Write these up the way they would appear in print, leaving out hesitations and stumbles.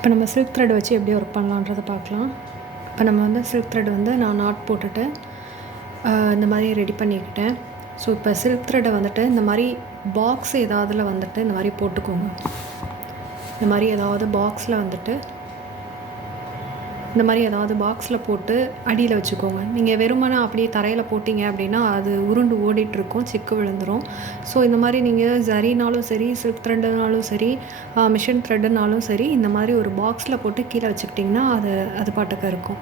இப்போ நம்ம silk thread வச்சு எப்படி ஒர்க் பண்ணலான்றதை பார்க்கலாம். இப்போ நம்ம வந்து சில்க் த்ரெட் வந்து நான் நாட் போட்டுட்டு இந்த மாதிரி ரெடி பண்ணிக்கிட்டேன். ஸோ இப்போ சில்க் த்ரெட்டை வந்துட்டு இந்த மாதிரி பாக்ஸ் ஏதாவதுல வந்துட்டு இந்த மாதிரி போட்டுக்கோங்க. இந்த மாதிரி ஏதாவது பாக்ஸில் வந்துட்டு இந்த மாதிரி ஏதாவது பாக்ஸில் போட்டு அடியில் வச்சுக்கோங்க. நீங்கள் வெறுமனே அப்படியே தரையில் போட்டிங்க அப்படின்னா அது உருண்டு ஓடிட்டுருக்கும், சிக்கு விழுந்துடும். ஸோ இந்த மாதிரி நீங்கள் ஜரினாலும் சரி, சில்க் த்ரெட்டுனாலும் சரி, மிஷின் த்ரெட்டுனாலும் சரி, இந்த மாதிரி ஒரு பாக்ஸில் போட்டு கீழே வச்சுக்கிட்டிங்கன்னா அது பாட்டுக்கு இருக்கும்.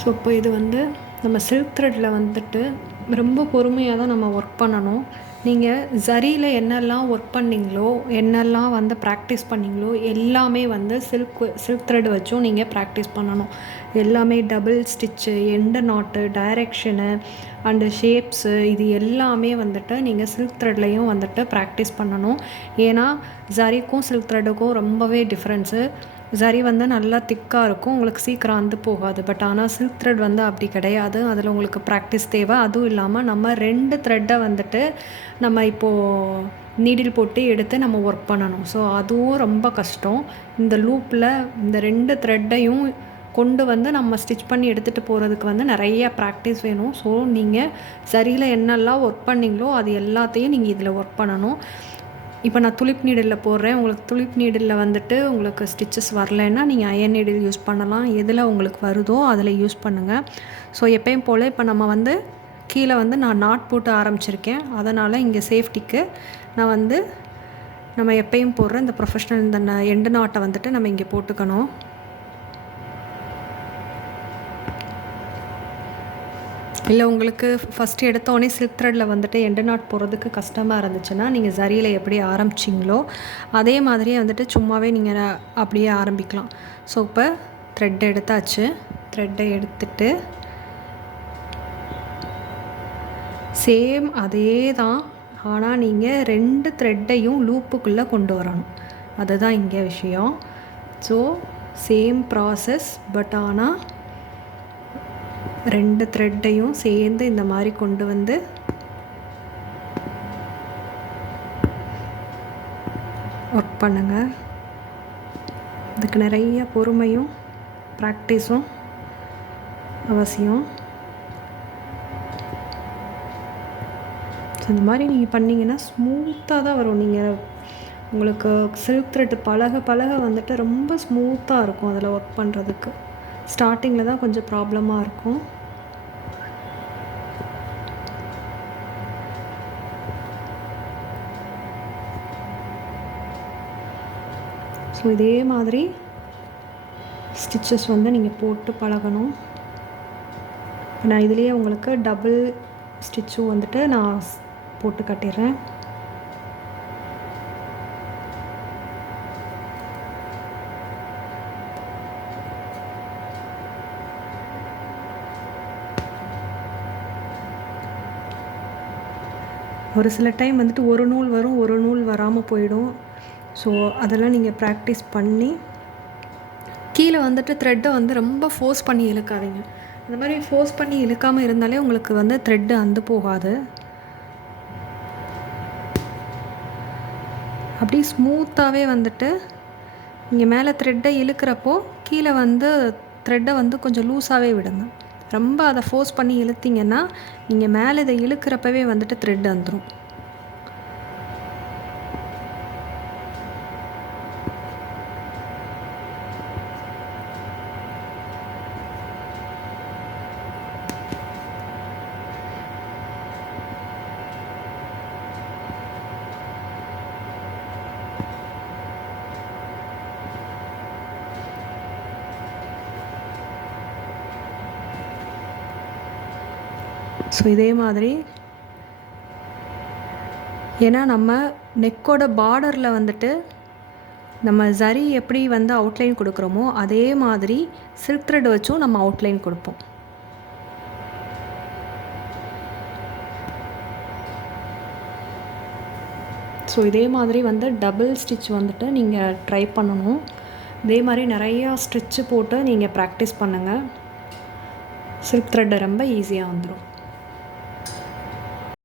ஸோ இப்போ இது வந்து நம்ம சில்க் த்ரெட்டில் வந்துட்டு ரொம்ப பொறுமையாக தான் நம்ம ஒர்க் பண்ணணும். நீங்கள் ஜரியில் என்னெல்லாம் ஒர்க் பண்ணிங்களோ, என்னெல்லாம் வந்து ப்ராக்டிஸ் பண்ணிங்களோ எல்லாமே வந்து சில்க் த்ரெட் வச்சும் நீங்கள் ப்ராக்டிஸ் பண்ணணும். எல்லாமே டபுள் ஸ்டிச்சு, எண்டு நாட்டு, டைரெக்ஷனு அண்டு ஷேப்ஸு, இது எல்லாமே வந்துட்டு நீங்கள் சில்க் த்ரெட்லேயும் வந்துட்டு ப்ராக்டிஸ் பண்ணணும். ஏன்னா ஜரிக்கும் சில்க் த்ரெட்டுக்கும் ரொம்பவே டிஃப்ரென்ஸு. ஜரி வந்து நல்லா திக்காக இருக்கும், உங்களுக்கு சீக்கிரம் அந்து போகாது. பட் ஆனால் சில்க் த்ரெட் வந்து அப்படி கிடையாது. அதில் உங்களுக்கு ப்ராக்டிஸ் தேவை. அதுவும் இல்லாமல் நம்ம 2 த்ரெட்டை வந்துட்டு நம்ம இப்போது நீடில் போட்டு எடுத்து நம்ம ஒர்க் பண்ணணும். ஸோ அதுவும் ரொம்ப கஷ்டம். இந்த லூப்பில் இந்த 2 த்ரெட்டையும் கொண்டு வந்து நம்ம ஸ்டிச் பண்ணி எடுத்துகிட்டு போகிறதுக்கு வந்து நிறைய ப்ராக்டிஸ் வேணும். ஸோ நீங்கள் சரியில் என்னெல்லாம் ஒர்க் பண்ணிங்களோ அது எல்லாத்தையும் நீங்கள் இதில் ஒர்க் பண்ணணும். இப்போ நான் துளிப் நீடிலில் போடுறேன். உங்களுக்கு துளிப் நீடிலில் வந்துட்டு உங்களுக்கு ஸ்டிச்சஸ் வரலைன்னா நீங்கள் அயன் நீடில் யூஸ் பண்ணலாம். எதில் உங்களுக்கு வருதோ அதில் யூஸ் பண்ணுங்கள். ஸோ எப்பயும் போல் இப்போ நம்ம வந்து கீழே வந்து நான் நாட் போட்டு ஆரம்பிச்சிருக்கேன். அதனால் இங்கே சேஃப்டிக்கு நான் வந்து நம்ம எப்பயும் போடுற இந்த ப்ரொஃபஷ்னல் இந்த எண்டு நாட்டை வந்துட்டு நம்ம இங்கே போட்டுக்கணும். இல்லை உங்களுக்கு ஃபஸ்ட்டு எடுத்தோடனே சில்க் த்ரெட்டில் வந்துட்டு எண்டு நாட் போடுறதுக்கு கஷ்டமாக இருந்துச்சுன்னா நீங்கள் ஜரியில் எப்படி ஆரம்பிச்சிங்களோ அதே மாதிரியே வந்துட்டு சும்மாவே நீங்கள் அப்படியே ஆரம்பிக்கலாம். ஸோ இப்போ த்ரெட்டை எடுத்தாச்சு. த்ரெட்டை எடுத்துட்டு சேம் அதே தான், ஆனால் நீங்கள் 2 த்ரெட்டையும் லூப்புக்குள்ளே கொண்டு வரணும். அதுதான் இங்கே விஷயம். ஸோ சேம் ப்ராசஸ், பட் ஆனால் 2 த்ரெட்டையும் சேர்ந்து இந்த மாதிரி கொண்டு வந்து ஒர்க் பண்ணுங்கள். இதுக்கு நிறைய பொறுமையும் ப்ராக்டிஸும் அவசியம். ஸோ இந்த மாதிரி நீங்கள் பண்ணிங்கன்னா ஸ்மூத்தாக தான் வரும். நீங்கள் உங்களுக்கு சில்க் த்ரெட் பழக பழக வந்துட்டு ரொம்ப ஸ்மூத்தாக இருக்கும் அதில் ஒர்க் பண்ணுறதுக்கு. ஸ்டார்டிங்கில் தான் கொஞ்சம் ப்ராப்ளமாக இருக்கும். ஸோ இதே மாதிரி ஸ்டிச்சஸ் வந்து நீங்கள் போட்டு பழகணும். நான் இதுலேயே உங்களுக்கு டபுள் ஸ்டிச்சும் வந்துட்டு நான் போட்டு கட்டிடுறேன். ஒரு சில டைம் வந்துட்டு ஒரு நூல் வரும், ஒரு நூல் வராமல் போயிடும். ஸோ அதெல்லாம் நீங்கள் ப்ராக்டிஸ் பண்ணி கீழே வந்துட்டு த்ரெட்டை வந்து ரொம்ப ஃபோர்ஸ் பண்ணி இழுக்காதீங்க. இந்த மாதிரி ஃபோர்ஸ் பண்ணி இழுக்காமல் இருந்தாலே உங்களுக்கு வந்து த்ரெட்டு அந்து போகாது. அப்படி ஸ்மூத்தாகவே வந்துட்டு நீங்கள் மேலே த்ரெட்டை இழுக்கிறப்போ கீழே வந்து த்ரெட்டை வந்து கொஞ்சம் லூஸாகவே விடுங்க. ரொம்ப அதை ஃபோர்ஸ் பண்ணி இழுத்திங்கன்னா நீங்கள் மேலே இதை இழுக்கிறப்பவே வந்துட்டு த்ரெட் வந்துடும். ஸோ இதே மாதிரி ஏன்னா நம்ம நெக்கோட பார்டரில் வந்துட்டு நம்ம ஜரி எப்படி வந்து அவுட்லைன் கொடுக்குறோமோ அதே மாதிரி சில்க் த்ரெட் வச்சும் நம்ம அவுட்லைன் கொடுப்போம். ஸோ இதே மாதிரி வந்து டபுள் ஸ்டிச் வந்துட்டு நீங்கள் ட்ரை பண்ணணும். இதே மாதிரி நிறையா ஸ்டிச்சு போட்டு நீங்கள் ப்ராக்டிஸ் பண்ணுங்கள். சில்க் த்ரெட்டை ரொம்ப ஈஸியாக வந்துடும்.